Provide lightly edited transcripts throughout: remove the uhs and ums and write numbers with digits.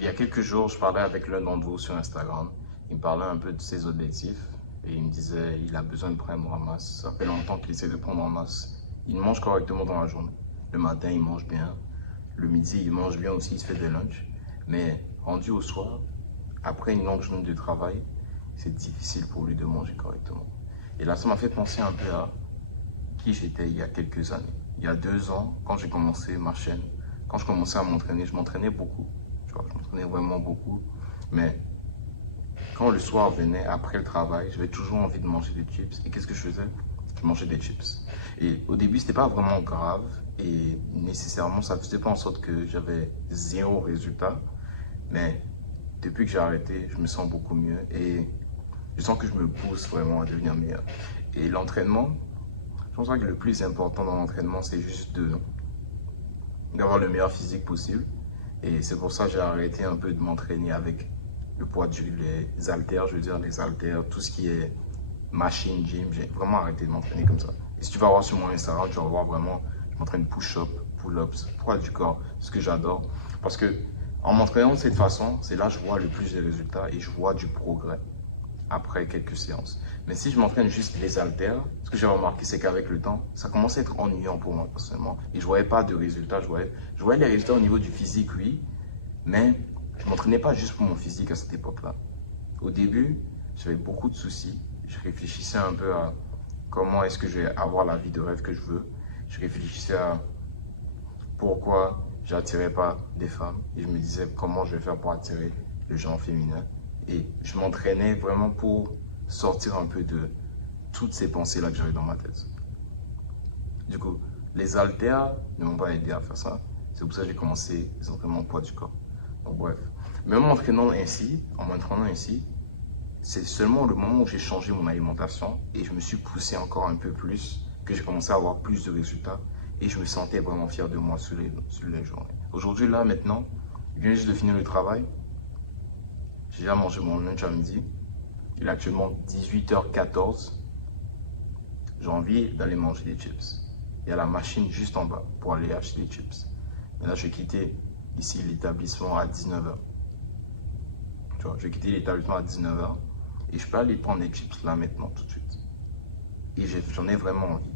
Il y a quelques jours, je parlais avec l'un d'entre vous sur Instagram. Il me parlait un peu de ses objectifs et il me disait qu'il a besoin de prendre en masse. Ça fait longtemps qu'il essaie de prendre en masse. Il mange correctement dans la journée. Le matin, il mange bien. Le midi, il mange bien aussi, il se fait des lunchs. Mais rendu au soir, après une longue journée de travail, c'est difficile pour lui de manger correctement. Et là, ça m'a fait penser un peu à qui j'étais il y a quelques années. Il y a 2 ans, quand j'ai commencé ma chaîne, quand je commençais à m'entraîner, je m'entraînais beaucoup. Tu vois, je m'entraînais vraiment beaucoup. Mais quand le soir venait, après le travail, j'avais toujours envie de manger des chips. Et qu'est-ce que je faisais? Je mangeais des chips. Et au début, c'était pas vraiment grave. Et nécessairement, ça faisait pas en sorte que j'avais zéro résultat. Mais depuis que j'ai arrêté, je me sens beaucoup mieux. Et je sens que je me pousse vraiment à devenir meilleur. Et l'entraînement, je pense que le plus important dans l'entraînement, c'est juste d'avoir le meilleur physique possible. Et c'est pour ça que j'ai arrêté un peu de m'entraîner avec le poids du, les haltères, je veux dire les haltères, tout ce qui est machine, gym. J'ai vraiment arrêté de m'entraîner comme ça. Et si tu vas voir sur mon Instagram, tu vas voir vraiment, je m'entraîne push-up, pull-ups, poids du corps, ce que j'adore. Parce que en m'entraînant de cette façon, c'est là que je vois le plus de résultats et je vois du progrès après quelques séances. Mais si je m'entraîne juste les haltères, ce que j'ai remarqué, c'est qu'avec le temps, ça commence à être ennuyant pour moi personnellement. Et je ne voyais pas de résultats. Je voyais les résultats au niveau du physique, oui, mais je ne m'entraînais pas juste pour mon physique à cette époque-là. Au début, j'avais beaucoup de soucis. Je réfléchissais un peu à comment est-ce que je vais avoir la vie de rêve que je veux. Je réfléchissais à pourquoi je n'attirais pas des femmes. Et je me disais comment je vais faire pour attirer le genre féminin. Et je m'entraînais vraiment pour sortir un peu de toutes ces pensées-là que j'avais dans ma tête. Du coup, les haltères ne m'ont pas aidé à faire ça. C'est pour ça que j'ai commencé les entraînements poids du corps. Donc bref. Mais en m'entraînant ainsi, c'est seulement le moment où j'ai changé mon alimentation et je me suis poussé encore un peu plus que j'ai commencé à avoir plus de résultats et je me sentais vraiment fier de moi sur les journées. Aujourd'hui, là, maintenant, je viens juste de finir le travail. J'ai déjà mangé mon lunch à midi. Il est actuellement 18h14. J'ai envie d'aller manger des chips. Il y a la machine juste en bas pour aller acheter des chips. Et là, je vais quitter ici l'établissement à 19h. Tu vois, je vais quitter l'établissement à 19h et je peux aller prendre des chips là maintenant tout de suite. Et j'en ai vraiment envie.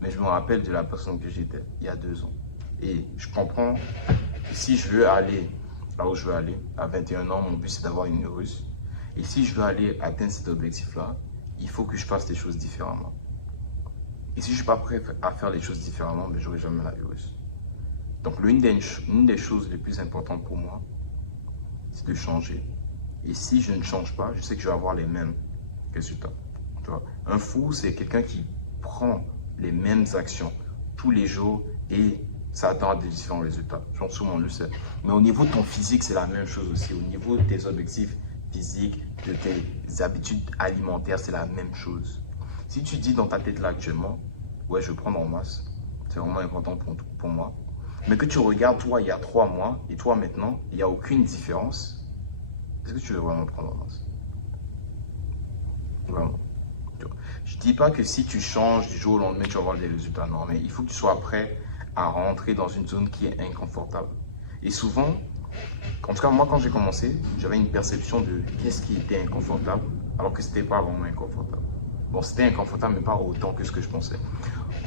Mais je me rappelle de la personne que j'étais il y a 2 ans. Et je comprends que si je veux aller là où je veux aller, à 21 ans, mon but c'est d'avoir une heureuse. Et si je veux aller atteindre cet objectif-là, il faut que je fasse les choses différemment. Et si je ne suis pas prêt à faire les choses différemment, ben, je n'aurai jamais la heureuse. Donc l'une des choses les plus importantes pour moi, c'est de changer. Et si je ne change pas, je sais que je vais avoir les mêmes résultats. Tu vois? Un fou, c'est quelqu'un qui prend les mêmes actions tous les jours et ça attend à des différents résultats. Genre, souvent on le sait. Mais au niveau de ton physique, c'est la même chose aussi. Au niveau de tes objectifs physiques, de tes habitudes alimentaires, c'est la même chose. Si tu dis dans ta tête là actuellement, ouais, je vais prendre en masse, c'est vraiment important pour moi. Mais que tu regardes toi il y a 3 mois et toi maintenant, il n'y a aucune différence. Est-ce que tu veux vraiment prendre en masse? Vraiment. Je ne dis pas que si tu changes du jour au lendemain, tu vas avoir des résultats. Non, mais il faut que tu sois prêt à rentrer dans une zone qui est inconfortable. Et souvent, en tout cas, moi, quand j'ai commencé, j'avais une perception de qu'est-ce qui était inconfortable, alors que ce n'était pas vraiment inconfortable. Bon, c'était inconfortable, mais pas autant que ce que je pensais.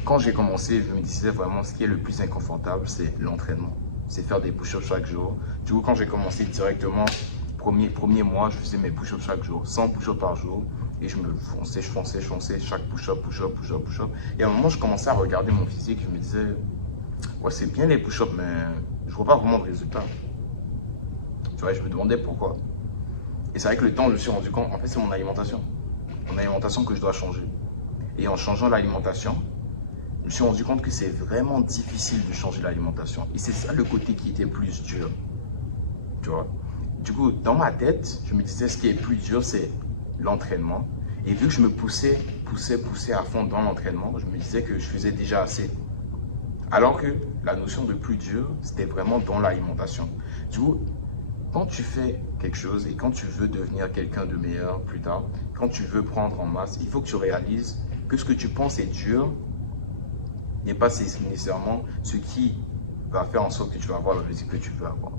Quand j'ai commencé, je me disais vraiment ce qui est le plus inconfortable, c'est l'entraînement. C'est faire des push-ups chaque jour. Du coup, quand j'ai commencé directement, premier mois, je faisais mes push-ups chaque jour, 100 push-ups par jour. Et je me fonçais, chaque push-up, push-up, push-up, push-up. Et à un moment, je commençais à regarder mon physique. Je me disais, ouais, c'est bien les push-ups, mais je vois pas vraiment de résultats. Tu vois, je me demandais pourquoi. Et c'est vrai que le temps, je me suis rendu compte, en fait, c'est mon alimentation. Mon alimentation que je dois changer. Et en changeant l'alimentation, je me suis rendu compte que c'est vraiment difficile de changer l'alimentation. Et c'est ça le côté qui était plus dur. Tu vois. Du coup, dans ma tête, je me disais ce qui est plus dur, c'est l'entraînement. Et vu que je me poussais à fond dans l'entraînement, je me disais que je faisais déjà assez. Alors que la notion de plus dur, c'était vraiment dans l'alimentation. Du coup, quand tu fais quelque chose et quand tu veux devenir quelqu'un de meilleur plus tard, quand tu veux prendre en masse, il faut que tu réalises que ce que tu penses est dur n'est pas nécessairement ce qui va faire en sorte que tu vas avoir l'objectif que tu veux avoir.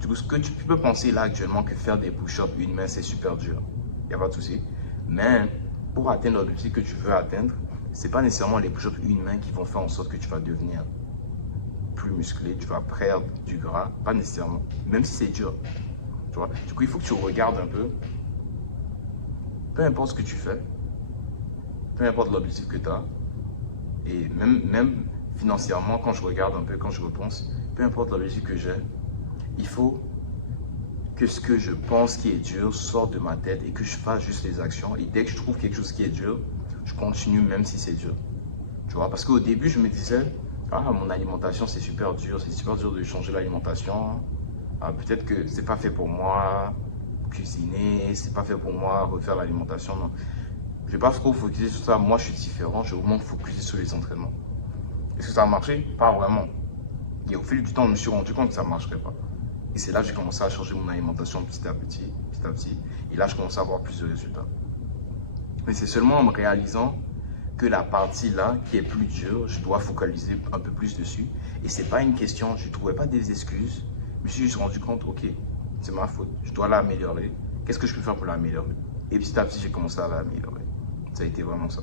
Du coup, ce que tu peux penser là actuellement que faire des push-ups une main, c'est super dur. Il n'y a pas de souci. Mais pour atteindre l'objectif que tu veux atteindre, ce n'est pas nécessairement les push-ups une main qui vont faire en sorte que tu vas devenir plus musclé, tu vas perdre du gras, pas nécessairement. Même si c'est dur. Tu vois? Du coup, il faut que tu regardes un peu importe ce que tu fais, peu importe l'objectif que tu as, et même financièrement, quand je regarde un peu, quand je repense, peu importe l'objectif que j'ai, il faut que ce que je pense qui est dur sorte de ma tête et que je fasse juste les actions. Et dès que je trouve quelque chose qui est dur, je continue même si c'est dur. Tu vois, parce qu'au début, je me disais, ah, mon alimentation, c'est super dur de changer l'alimentation. Ah, peut-être que c'est pas fait pour moi cuisiner, c'est pas fait pour moi refaire l'alimentation. Non, je vais pas trop focuser sur ça. Moi, je suis différent. Je vais vraiment focuser sur les entraînements. Est-ce que ça a marché? Pas vraiment. Et au fil du temps, je me suis rendu compte que ça ne marcherait pas. Et c'est là que j'ai commencé à changer mon alimentation petit à petit, petit à petit. Et là, je commence à avoir plus de résultats. Mais c'est seulement en me réalisant que la partie là, qui est plus dure, je dois focaliser un peu plus dessus. Et c'est pas une question, je ne trouvais pas des excuses. Je me suis juste rendu compte, ok, c'est ma faute, je dois l'améliorer. Qu'est-ce que je peux faire pour l'améliorer? Et petit à petit, j'ai commencé à l'améliorer. Ça a été vraiment ça.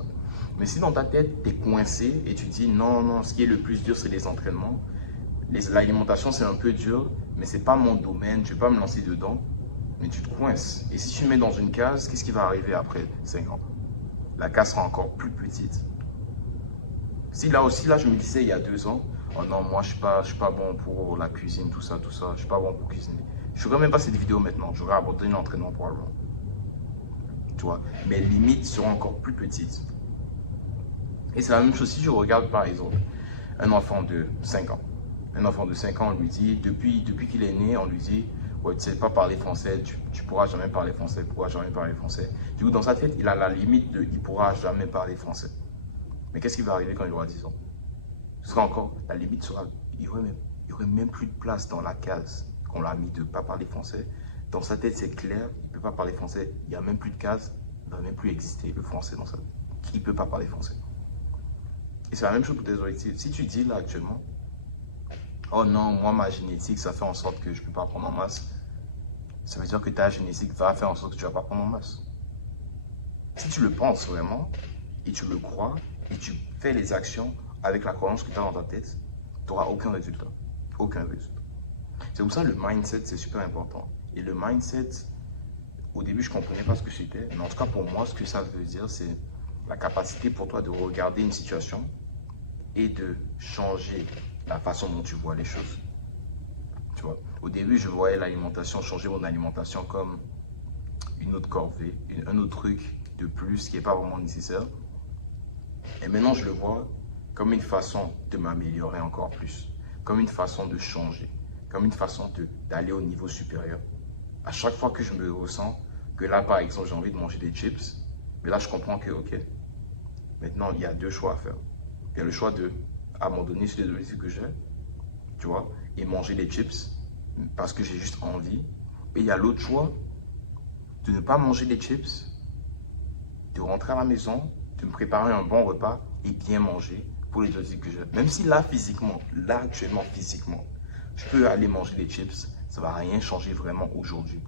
Mais si dans ta tête, tu es coincé et tu dis non, non, ce qui est le plus dur, c'est les entraînements. L'alimentation, c'est un peu dur, mais c'est pas mon domaine, je ne vais pas me lancer dedans. Mais tu te coinces. Et si tu mets dans une case, qu'est-ce qui va arriver après 5 ans? La case sera encore plus petite. Si là aussi, là, je me disais il y a 2 ans, oh non, moi, je suis pas bon pour la cuisine, tout ça, je suis pas bon pour cuisiner. Je ferais même pas cette vidéo maintenant, j'aurais abandonné l'entraînement probablement. Tu vois, mes limites seront encore plus petites. Et c'est la même chose si je regarde par exemple un enfant de 5 ans. Un enfant de 5 ans, on lui dit, depuis qu'il est né, on lui dit, ouais, tu ne sais pas parler français, tu ne pourras jamais parler français, tu ne pourras jamais parler français. Du coup, dans sa tête, il a la limite de, il ne pourra jamais parler français. Mais qu'est-ce qui va arriver quand il aura 10 ans? Ce sera encore, la limite sera, il n'y aurait même plus de place dans la case qu'on l'a mis de ne pas parler français. Dans sa tête, c'est clair, il ne peut pas parler français, il n'y a même plus de case, il ne va même plus exister le français dans sa tête. Il ne peut pas parler français. Et c'est la même chose pour tes objectifs. Si tu dis là actuellement, oh non, moi ma génétique, ça fait en sorte que je ne peux pas prendre en masse, ça veut dire que ta génétique va faire en sorte que tu ne vas pas prendre en masse. Si tu le penses vraiment, et tu le crois, et tu fais les actions avec la croyance que tu as dans ta tête, tu n'auras aucun résultat. Aucun résultat. C'est pour ça que le mindset, c'est super important. Et le mindset, au début, je ne comprenais pas ce que c'était, mais en tout cas pour moi, ce que ça veut dire, c'est la capacité pour toi de regarder une situation et de changer la façon dont tu vois les choses. Tu vois, au début, je voyais l'alimentation, changer mon alimentation comme une autre corvée, un autre truc de plus qui n'est pas vraiment nécessaire. Et maintenant, je le vois comme une façon de m'améliorer encore plus, comme une façon de changer, comme une façon d'aller au niveau supérieur. À chaque fois que je me ressens que là, par exemple, j'ai envie de manger des chips, mais là, je comprends que, ok, maintenant, il y a deux choix à faire. Il y a le choix de abandonner sur les objectifs que j'ai, tu vois, et manger des chips parce que j'ai juste envie. Et il y a l'autre choix de ne pas manger des chips, de rentrer à la maison, de me préparer un bon repas et bien manger pour les objectifs que j'ai. Même si là, physiquement, là, actuellement, physiquement, je peux aller manger des chips, ça ne va rien changer vraiment aujourd'hui.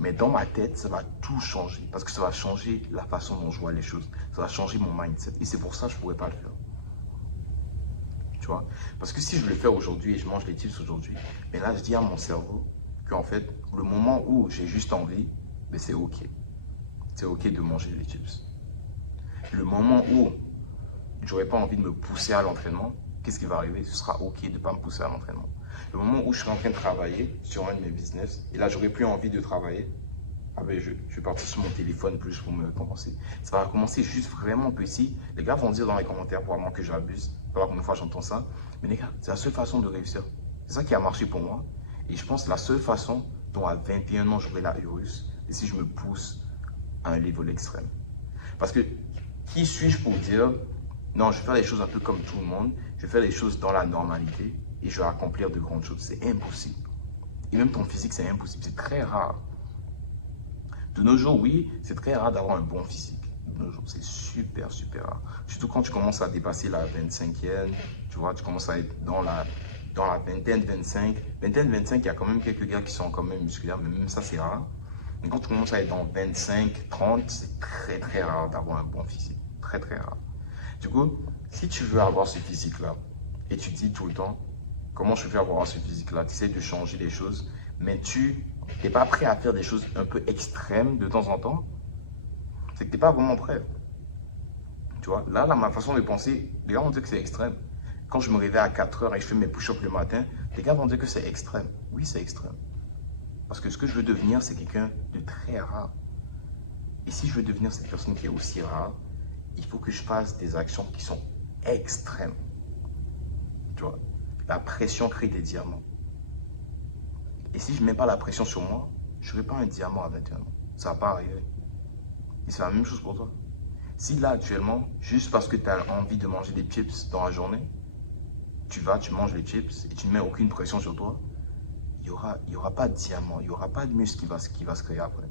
Mais dans ma tête, ça va tout changer parce que ça va changer la façon dont je vois les choses. Ça va changer mon mindset. Et c'est pour ça que je ne pourrais pas le faire. Tu vois? Parce que si je le fais aujourd'hui et je mange les chips aujourd'hui, mais là, je dis à mon cerveau qu'en fait, le moment où j'ai juste envie, ben c'est OK. C'est OK de manger les chips. Le moment où j'aurais pas envie de me pousser à l'entraînement, qu'est-ce qui va arriver? Ce sera OK de ne pas me pousser à l'entraînement. Le moment où je serai en train de travailler sur un de mes business, et là, j'aurais plus envie de travailler, ah ben je vais partir sur mon téléphone plus pour me compenser. Ça va commencer juste vraiment petit. Les gars vont dire dans les commentaires probablement que j'abuse. C'est la première fois que j'entends ça. Mais les gars, c'est la seule façon de réussir. C'est ça qui a marché pour moi. Et je pense que la seule façon dont à 21 ans j'aurai la heureuse, c'est si je me pousse à un niveau extrême. Parce que qui suis-je pour dire non, je vais faire les choses un peu comme tout le monde, je vais faire les choses dans la normalité et je vais accomplir de grandes choses. C'est impossible. Et même ton physique, c'est impossible. C'est très rare. De nos jours, oui, c'est très rare d'avoir un bon physique. De nos jours, c'est super, super rare. Surtout quand tu commences à dépasser la 25e, tu vois, tu commences à être dans dans la vingtaine, 25, vingtaine, 25, il y a quand même quelques gars qui sont quand même musculaires, mais même ça, c'est rare. Mais quand tu commences à être dans 25, 30, c'est très, très rare d'avoir un bon physique. Très, très rare. Du coup, si tu veux avoir ce physique-là, et tu te dis tout le temps, comment je fais pour avoir ce physique-là, tu essaies de changer les choses, mais tu n'es pas prêt à faire des choses un peu extrêmes de temps en temps, c'est que tu n'es pas vraiment prêt. Tu vois, là, ma façon de penser, les gars vont dire que c'est extrême. Quand je me réveille à 4 heures et je fais mes push-ups le matin, les gars vont dire que c'est extrême. Oui, c'est extrême. Parce que ce que je veux devenir, c'est quelqu'un de très rare. Et si je veux devenir cette personne qui est aussi rare, il faut que je fasse des actions qui sont extrêmes. Tu vois, la pression crée des diamants. Et si je ne mets pas la pression sur moi, je ne serai pas un diamant à 21 ans. Ça ne va pas arriver. Et c'est la même chose pour toi. Si là, actuellement, juste parce que tu as envie de manger des chips dans la journée, tu manges les chips et tu ne mets aucune pression sur toi, il y aura pas de diamant, il n'y aura pas de muscle qui va se créer après.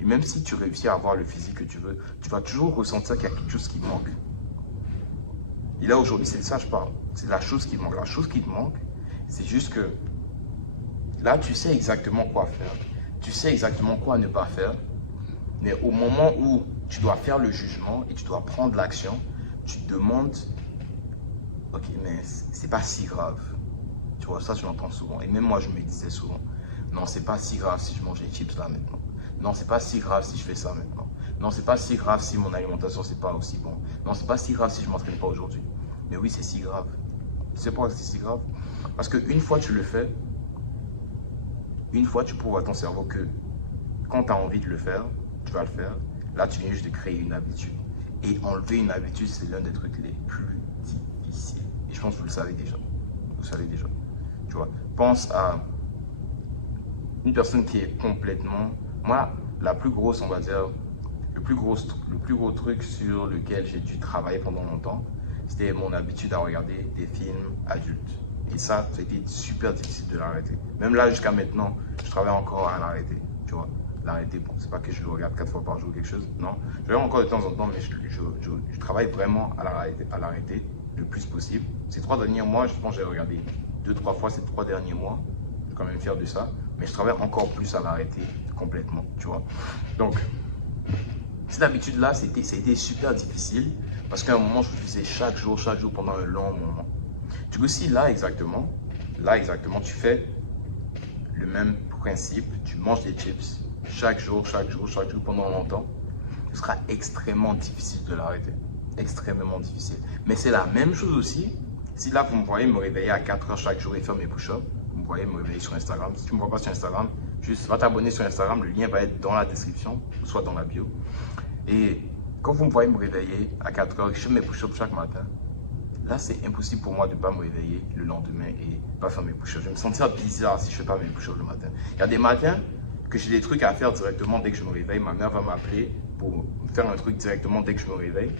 Et même si tu réussis à avoir le physique que tu veux, tu vas toujours ressentir qu'il y a quelque chose qui manque. Et là, aujourd'hui, c'est de ça que je parle. C'est la chose qui manque. La chose qui te manque, c'est juste que là, tu sais exactement quoi faire. Tu sais exactement quoi ne pas faire. Mais au moment où tu dois faire le jugement et tu dois prendre l'action, tu te demandes, ok, mais c'est pas si grave. Tu vois, ça, tu l'entends souvent. Et même moi, je me disais souvent, non, c'est pas si grave si je mange les chips là maintenant. Non, c'est pas si grave si je fais ça maintenant. Non, c'est pas si grave si mon alimentation, c'est pas aussi bon. Non, c'est pas si grave si je m'entraîne pas aujourd'hui. Mais oui, c'est si grave. Tu sais pourquoi c'est si grave? Parce qu'une fois tu le fais, une fois tu prouves à ton cerveau que quand tu as envie de le faire, tu vas le faire. Là, tu viens juste de créer une habitude. Et enlever une habitude, c'est l'un des trucs les plus difficiles. Et je pense que vous le savez déjà. Vous le savez déjà. Tu vois, pense à une personne qui est complètement... Moi, la plus grosse, on va dire, le plus gros truc sur lequel j'ai dû travailler pendant longtemps, c'était mon habitude à regarder des films adultes. Et ça a été super difficile de l'arrêter. Même là, jusqu'à maintenant, je travaille encore à l'arrêter. Tu vois, l'arrêter, bon, c'est pas que je le regarde 4 fois par jour ou quelque chose, non. Je le regarde encore de temps en temps, mais je travaille vraiment à l'arrêter le plus possible. Ces 3 derniers mois, je pense que j'ai regardé 2-3 fois ces 3 derniers mois. Je suis quand même fier de ça. Mais je travaille encore plus à l'arrêter complètement, tu vois. Donc, cette habitude-là, ça a été super difficile parce qu'à un moment, je le faisais chaque jour pendant un long moment. Du coup, si là exactement, tu fais le même principe, tu manges des chips chaque jour pendant longtemps, ce sera extrêmement difficile de l'arrêter. Extrêmement difficile. Mais c'est la même chose aussi, si là, vous me voyez me réveiller à 4 heures chaque jour et faire mes push-ups, vous me voyez me réveiller sur Instagram. Si tu ne me vois pas sur Instagram, juste va t'abonner sur Instagram, le lien va être dans la description, soit dans la bio. Et quand vous me voyez me réveiller à 4 heures et que je fais mes push-ups chaque matin, là, c'est impossible pour moi de ne pas me réveiller le lendemain et ne pas faire mes push-ups. Je vais me sentir bizarre si je ne fais pas mes push-ups le matin. Il y a des matins que j'ai des trucs à faire directement dès que je me réveille. Ma mère va m'appeler pour faire un truc directement dès que je me réveille.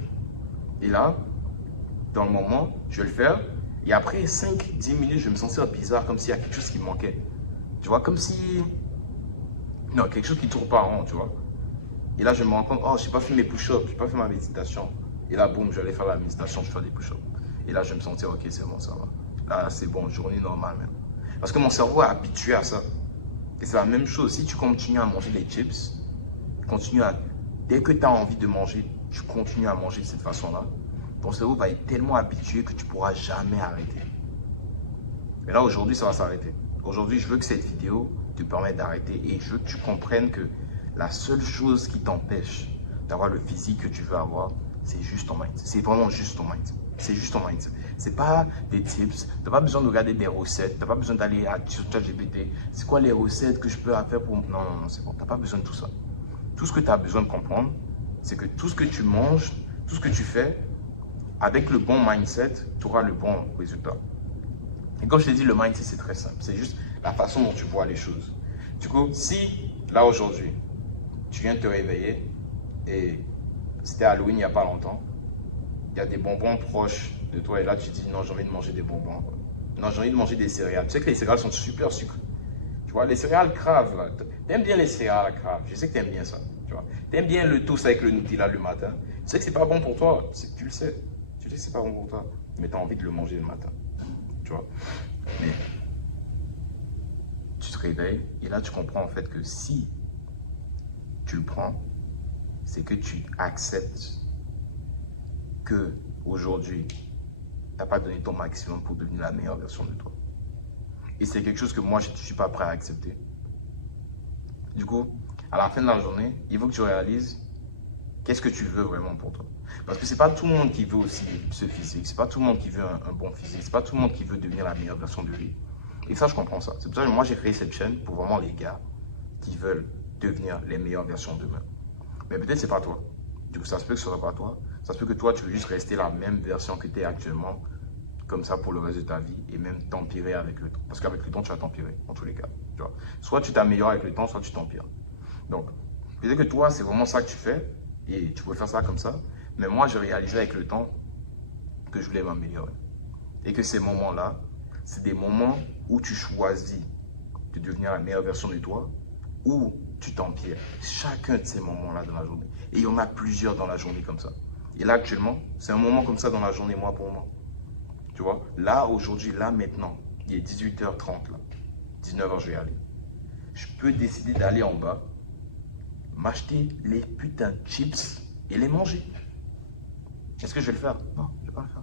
Et là, dans le moment, je vais le faire. Et après 5-10 minutes, je vais me sentir bizarre, comme s'il y a quelque chose qui me manquait. Tu vois, comme si... Non, quelque chose qui ne tourne pas rond, tu vois. Et là, je me rends compte, oh, je n'ai pas fait mes push-ups, je n'ai pas fait ma méditation. Et là, boum, je vais aller faire la méditation, je fais des push-ups. Et là, je vais me sentir, ok, c'est bon, ça va. Là, c'est bon, journée normale même. Parce que mon cerveau est habitué à ça. Et c'est la même chose, si tu continues à manger les chips, dès que tu as envie de manger, tu continues à manger de cette façon-là, ton cerveau va être tellement habitué que tu ne pourras jamais arrêter. Et là, aujourd'hui, ça va s'arrêter. Aujourd'hui, je veux que cette vidéo te permette d'arrêter et je veux que tu comprennes que la seule chose qui t'empêche d'avoir le physique que tu veux avoir, c'est juste ton mindset. C'est vraiment juste ton mindset. C'est juste ton mindset. C'est pas des tips. Tu n'as pas besoin de regarder des recettes. Tu n'as pas besoin d'aller sur ChatGPT. C'est quoi les recettes que je peux faire pour... Non, c'est bon. Tu n'as pas besoin de tout ça. Tout ce que tu as besoin de comprendre, c'est que tout ce que tu manges, tout ce que tu fais, avec le bon mindset, tu auras le bon résultat. Et comme je t'ai dit, le mindset, c'est très simple. C'est juste la façon dont tu vois les choses. Du coup, si, là, aujourd'hui, tu viens de te réveiller et c'était Halloween il n'y a pas longtemps, il y a des bonbons proches de toi et là, tu dis, non, j'ai envie de manger des bonbons. Non, j'ai envie de manger des céréales. Tu sais que les céréales sont super sucrées. Tu vois, les céréales craves, là. T'aimes bien les céréales craves. Je sais que t'aimes bien ça. Tu vois, t'aimes bien le toast avec le Nutella le matin. Tu sais que c'est pas bon pour toi. Tu le sais. Tu sais que c'est pas bon pour toi. Mais tu as envie de le manger le matin. Tu vois. Mais tu te réveilles et là, tu comprends en fait que si tu le prends, c'est que tu acceptes que aujourd'hui, tu n'as pas donné ton maximum pour devenir la meilleure version de toi. Et c'est quelque chose que moi, je ne suis pas prêt à accepter. Du coup, à la fin de la journée, il faut que tu réalises qu'est-ce que tu veux vraiment pour toi. Parce que ce n'est pas tout le monde qui veut aussi ce physique, ce n'est pas tout le monde qui veut un bon physique, ce n'est pas tout le monde qui veut devenir la meilleure version de lui. Et ça, je comprends ça. C'est pour ça que moi, j'ai créé cette chaîne pour vraiment les gars qui veulent devenir les meilleures versions d'eux-mêmes. Mais peut-être c'est pas toi. Du coup, ça se peut que ce soit pas toi. Ça se peut que toi, tu veux juste rester la même version que tu es actuellement, comme ça pour le reste de ta vie, et même t'empirer avec le temps. Parce qu'avec le temps, tu vas t'empirer, en tous les cas. Tu vois. Soit tu t'améliores avec le temps, soit tu t'empires. Donc, peut-être que toi, c'est vraiment ça que tu fais, et tu peux faire ça comme ça. Mais moi, j'ai réalisé avec le temps que je voulais m'améliorer. Et que ces moments-là, c'est des moments où tu choisis de devenir la meilleure version de toi, ou tu t'empires. Chacun de ces moments-là dans la journée. Et il y en a plusieurs dans la journée comme ça. Et là, actuellement, c'est un moment comme ça dans la journée, moi, pour moi. Tu vois, là, aujourd'hui, là, maintenant, il est 18h30, là. 19h, je vais aller. Je peux décider d'aller en bas, m'acheter les putains de chips et les manger. Est-ce que je vais le faire? Non, je ne vais pas le faire.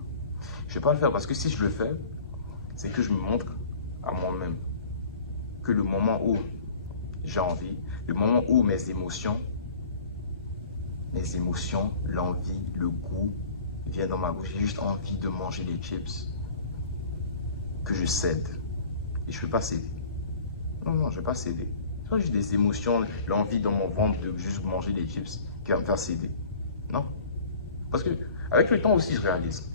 Je ne vais pas le faire parce que si je le fais, c'est que je me montre à moi-même que le moment où j'ai envie, le moment où mes émotions, l'envie, le goût viennent dans ma bouche, j'ai juste envie de manger les chips, que je cède. Et je ne peux pas céder. Non, non, je ne vais pas céder. C'est pas juste des émotions, l'envie dans mon ventre de juste manger des chips qui va me faire céder. Non. Parce que avec le temps aussi, je réalise.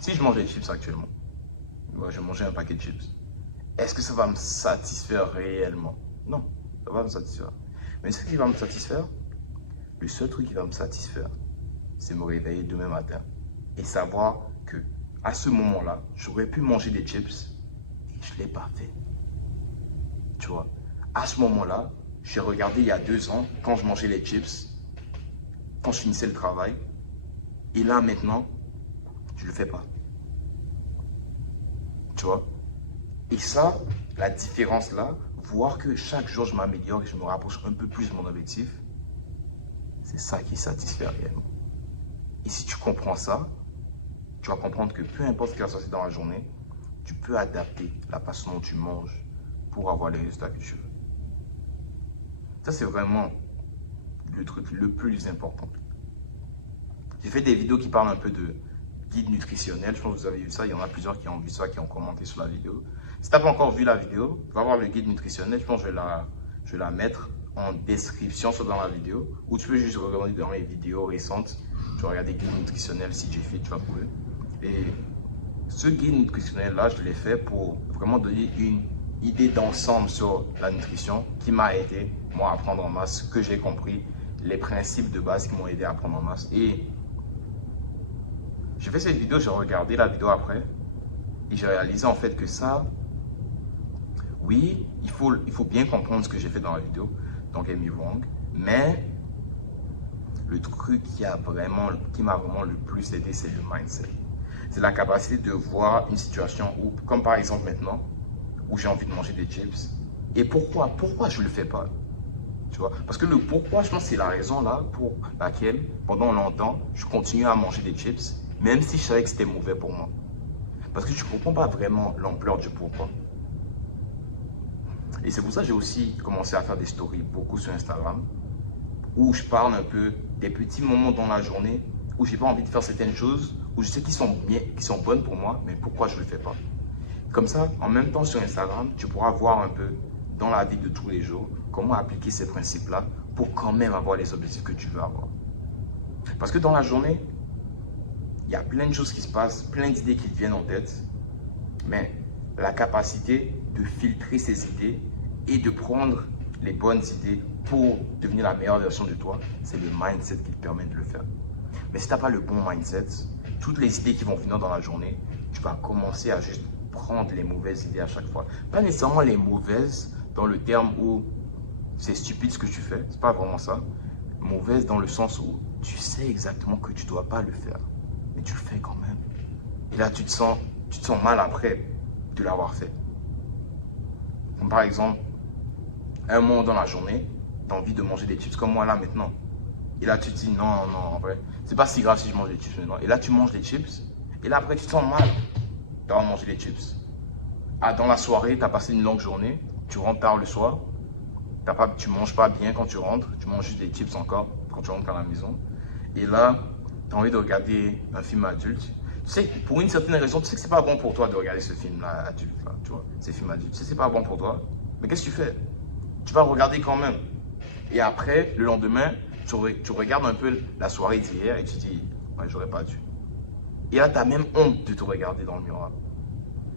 Si je mange des chips actuellement, moi, je vais manger un paquet de chips. Est-ce que ça va me satisfaire réellement? Non, ça va me satisfaire. Mais ce qui va me satisfaire, le seul truc qui va me satisfaire, c'est me réveiller demain matin et savoir que à ce moment-là, j'aurais pu manger des chips et je ne l'ai pas fait. Tu vois, à ce moment-là, j'ai regardé il y a 2 ans quand je mangeais les chips, quand je finissais le travail, et là maintenant, je ne le fais pas. Tu vois? Et ça, la différence là, voir que chaque jour je m'améliore et je me rapproche un peu plus de mon objectif, c'est ça qui satisfait réellement. Et si tu comprends ça, tu vas comprendre que peu importe ce qui va se passer dans la journée, tu peux adapter la façon dont tu manges pour avoir les résultats que tu veux. Ça, c'est vraiment le truc le plus important. J'ai fait des vidéos qui parlent un peu de guide nutritionnel. Je pense que vous avez vu ça. Il y en a plusieurs qui ont vu ça, qui ont commenté sur la vidéo. Si tu n'as pas encore vu la vidéo, va voir le guide nutritionnel. Je pense que je vais la mettre en description, soit dans la vidéo, ou tu peux juste regarder dans les vidéos récentes. Tu vas regarder guide nutritionnel si j'ai fait, tu vas trouver. Et ce guide nutritionnel-là, je l'ai fait pour vraiment donner une idée d'ensemble sur la nutrition qui m'a aidé, moi, à prendre en masse, que j'ai compris, les principes de base qui m'ont aidé à prendre en masse. Et j'ai fait cette vidéo, j'ai regardé la vidéo après et j'ai réalisé en fait que ça, oui, il faut bien comprendre ce que j'ai fait dans la vidéo, don't get me wrong, mais le truc qui m'a vraiment le plus aidé, c'est le mindset. C'est la capacité de voir une situation où, comme par exemple maintenant, où j'ai envie de manger des chips. Et pourquoi je ne le fais pas? Tu vois? Parce que le pourquoi, je pense que c'est la raison là pour laquelle, pendant longtemps, je continue à manger des chips, même si je savais que c'était mauvais pour moi. Parce que tu ne comprends pas vraiment l'ampleur du pourquoi. Et c'est pour ça que j'ai aussi commencé à faire des stories beaucoup sur Instagram, où je parle un peu des petits moments dans la journée où j'ai pas envie de faire certaines choses, où je sais qu'ils sont bien, qu'ils sont bonnes pour moi, mais pourquoi je ne le fais pas. Comme ça, en même temps sur Instagram, tu pourras voir un peu dans la vie de tous les jours comment appliquer ces principes-là pour quand même avoir les objectifs que tu veux avoir. Parce que dans la journée, il y a plein de choses qui se passent, plein d'idées qui te viennent en tête, mais la capacité de filtrer ces idées et de prendre les bonnes idées pour devenir la meilleure version de toi, c'est le mindset qui te permet de le faire. Mais si tu n'as pas le bon mindset, toutes les idées qui vont venir dans la journée, tu vas commencer à juste prendre les mauvaises idées à chaque fois. Pas nécessairement les mauvaises dans le terme où c'est stupide ce que tu fais, c'est pas vraiment ça. Mauvaise dans le sens où tu sais exactement que tu ne dois pas le faire, mais tu le fais quand même. Et là, tu te sens mal après. de l'avoir fait. Comme par exemple, à un moment dans la journée, tu as envie de manger des chips comme moi là maintenant. Et là, tu te dis, non, non, en vrai, c'est pas si grave si je mange des chips maintenant. Et là, tu manges des chips. Et là, après, tu te sens mal d'avoir mangé des chips. Ah, dans la soirée, tu as passé une longue journée. Tu rentres tard le soir. Tu manges pas bien quand tu rentres. Tu manges juste des chips encore quand tu rentres à la maison. Et là, tu as envie de regarder un film adulte. Tu sais, pour une certaine raison, tu sais que c'est pas bon pour toi de regarder ce film-là adulte. Là, tu vois, ces films adultes. Tu sais, c'est pas bon pour toi. Mais qu'est-ce que tu fais? Tu vas regarder quand même. Et après, le lendemain, tu regardes un peu la soirée d'hier et tu dis, ouais, j'aurais pas dû. Et là, tu as même honte de te regarder dans le miroir.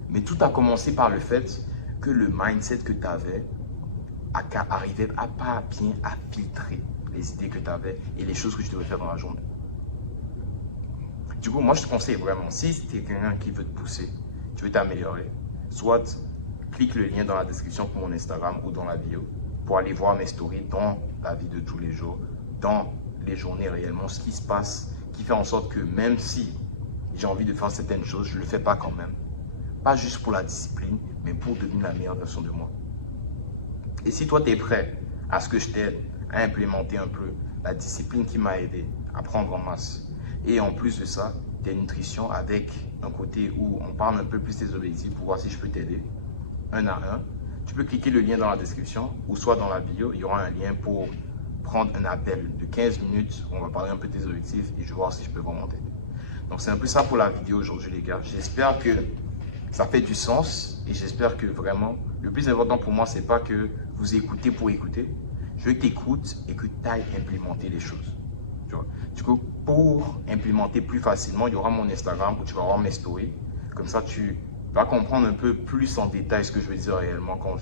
Mais tout a commencé par le fait que le mindset que tu avais arrivait à pas bien à filtrer les idées que tu avais et les choses que tu devais faire dans la journée. Du coup, moi, je te conseille vraiment, si tu es quelqu'un qui veut te pousser, tu veux t'améliorer, soit clique le lien dans la description pour mon Instagram ou dans la bio pour aller voir mes stories dans la vie de tous les jours, dans les journées réellement, ce qui se passe, qui fait en sorte que même si j'ai envie de faire certaines choses, je ne le fais pas quand même. Pas juste pour la discipline, mais pour devenir la meilleure version de moi. Et si toi, tu es prêt à ce que je t'aide à implémenter un peu la discipline qui m'a aidé à prendre en masse, et en plus de ça, des nutritions avec un côté où on parle un peu plus des objectifs pour voir si je peux t'aider, un à un, tu peux cliquer le lien dans la description ou soit dans la bio, il y aura un lien pour prendre un appel de 15 minutes. On va parler un peu de tes objectifs et je vais voir si je peux vraiment t'aider. Donc, c'est un peu ça pour la vidéo aujourd'hui, les gars. J'espère que ça fait du sens et j'espère que vraiment, le plus important pour moi, c'est pas que vous écoutez pour écouter. Je veux que tu écoutes et que tu ailles implémenter les choses. Tu vois? Du coup, pour implémenter plus facilement, il y aura mon Instagram où tu vas voir mes stories. Comme ça, tu vas comprendre un peu plus en détail ce que je veux dire réellement quand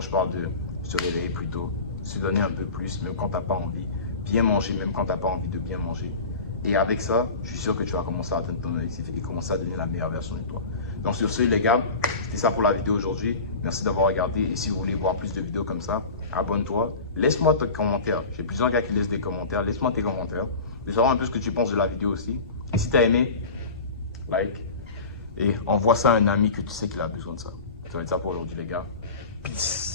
je parle de se réveiller plus tôt, se donner un peu plus, même quand tu n'as pas envie, bien manger, même quand tu n'as pas envie de bien manger. Et avec ça, je suis sûr que tu vas commencer à atteindre ton objectif et commencer à devenir la meilleure version de toi. Donc sur ce, les gars, c'était ça pour la vidéo aujourd'hui. Merci d'avoir regardé. Et si vous voulez voir plus de vidéos comme ça, abonne-toi. Laisse-moi tes commentaires. J'ai plusieurs gars qui laissent des commentaires. Laisse-moi tes commentaires. Je veux savoir un peu ce que tu penses de la vidéo aussi. Et si tu as aimé, like. Et envoie ça à un ami que tu sais qu'il a besoin de ça. Ça va être ça pour aujourd'hui, les gars. Peace.